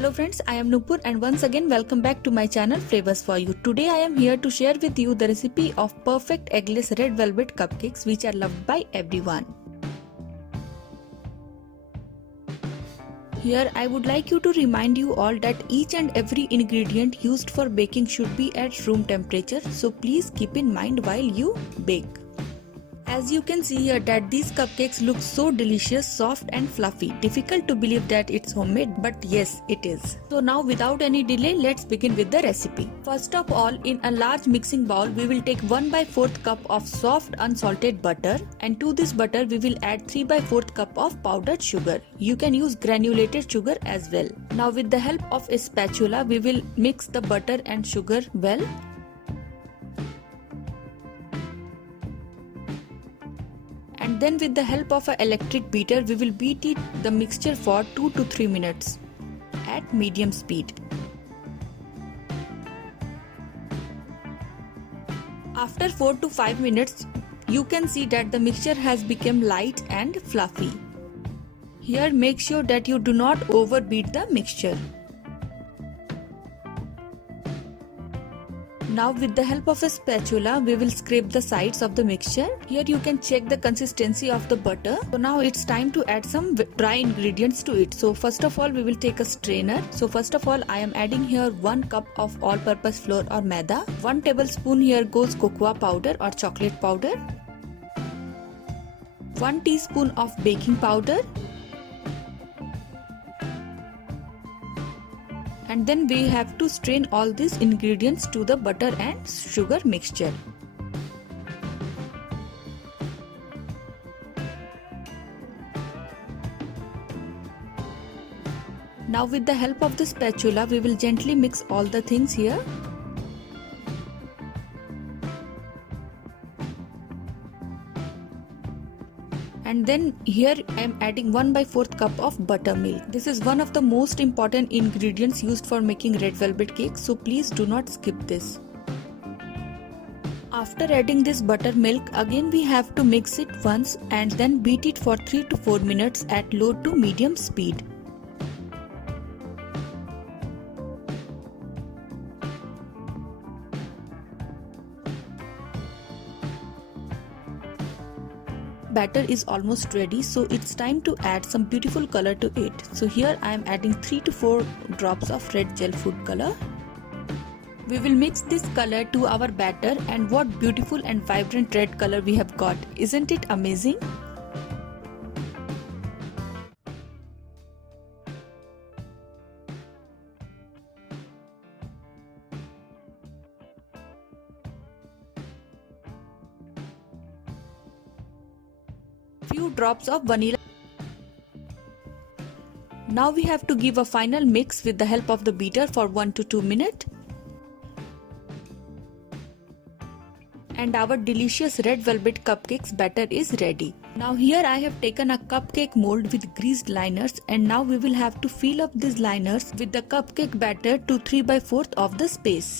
Hello friends, I am Nupur and once again welcome back to my channel Flavours for you. Today I am here to share with you the recipe of perfect eggless red velvet cupcakes which are loved by everyone. Here I would like you to remind you all that each and every ingredient used for baking should be at room temperature, so please keep in mind while you bake. As you can see here that these cupcakes look so delicious, soft and fluffy. Difficult to believe that it's homemade, but yes, it is. So now without any delay, let's begin with the recipe. First of all, in a large mixing bowl, we will take 1/4 cup of soft unsalted butter, and to this butter we will add 3/4 cup of powdered sugar. You can use granulated sugar as well. Now with the help of a spatula, we will mix the butter and sugar well. And then with the help of an electric beater, we will beat the mixture for 2 to 3 minutes at medium speed. After 4 to 5 minutes, you can see that the mixture has become light and fluffy. Here make sure that you do not overbeat the mixture. Now with the help of a spatula, we will scrape the sides of the mixture. Here you can check the consistency of the butter. So now it's time to add some dry ingredients to it. So first of all, we will take a strainer. So first of all, I am adding here 1 cup of all-purpose flour or maida. 1 tablespoon here goes cocoa powder or chocolate powder. 1 teaspoon of baking powder. And then we have to strain all these ingredients to the butter and sugar mixture. Now with the help of the spatula, we will gently mix all the things here. And then here I am adding 1/4 cup of buttermilk. This is one of the most important ingredients used for making red velvet cake, so please do not skip this. After adding this buttermilk, again we have to mix it once and then beat it for 3 to 4 minutes at low to medium speed. Batter is almost ready, so it's time to add some beautiful color to it. So here I am adding 3 to 4 drops of red gel food color. We will mix this color to our batter, and what beautiful and vibrant red color we have got. Isn't it amazing? Few drops of vanilla. Now we have to give a final mix with the help of the beater for 1 to 2 minutes. And our delicious red velvet cupcakes batter is ready. Now here I have taken a cupcake mold with greased liners, and now we will have to fill up these liners with the cupcake batter to 3/4 of the space.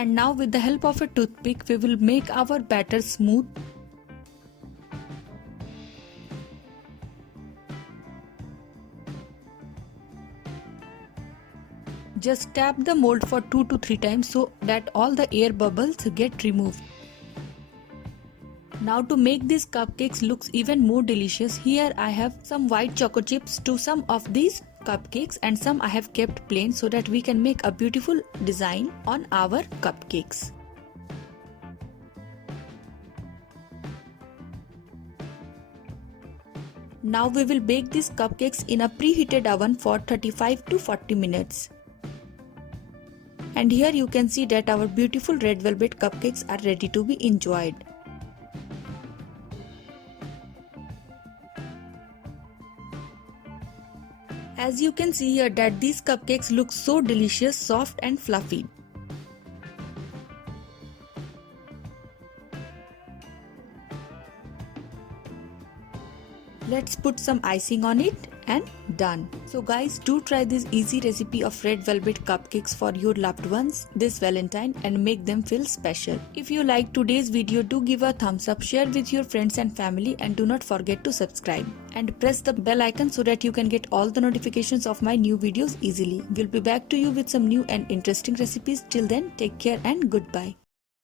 And now with the help of a toothpick, we will make our batter smooth. Just tap the mold for 2 to 3 times so that all the air bubbles get removed. Now to make these cupcakes looks even more delicious, here I have some white choco chips to some of these cupcakes, and some I have kept plain so that we can make a beautiful design on our cupcakes. Now we will bake these cupcakes in a preheated oven for 35 to 40 minutes. And here you can see that our beautiful red velvet cupcakes are ready to be enjoyed. As you can see here that these cupcakes look so delicious, soft and fluffy. Let's put some icing on it. and done. So guys, do try this easy recipe of red velvet cupcakes for your loved ones this Valentine and make them feel special. If you like today's video, do give a thumbs up, share with your friends and family, and do not forget to subscribe and press the bell icon so that you can get all the notifications of my new videos easily. We'll be back to you with some new and interesting recipes. Till then, take care and goodbye.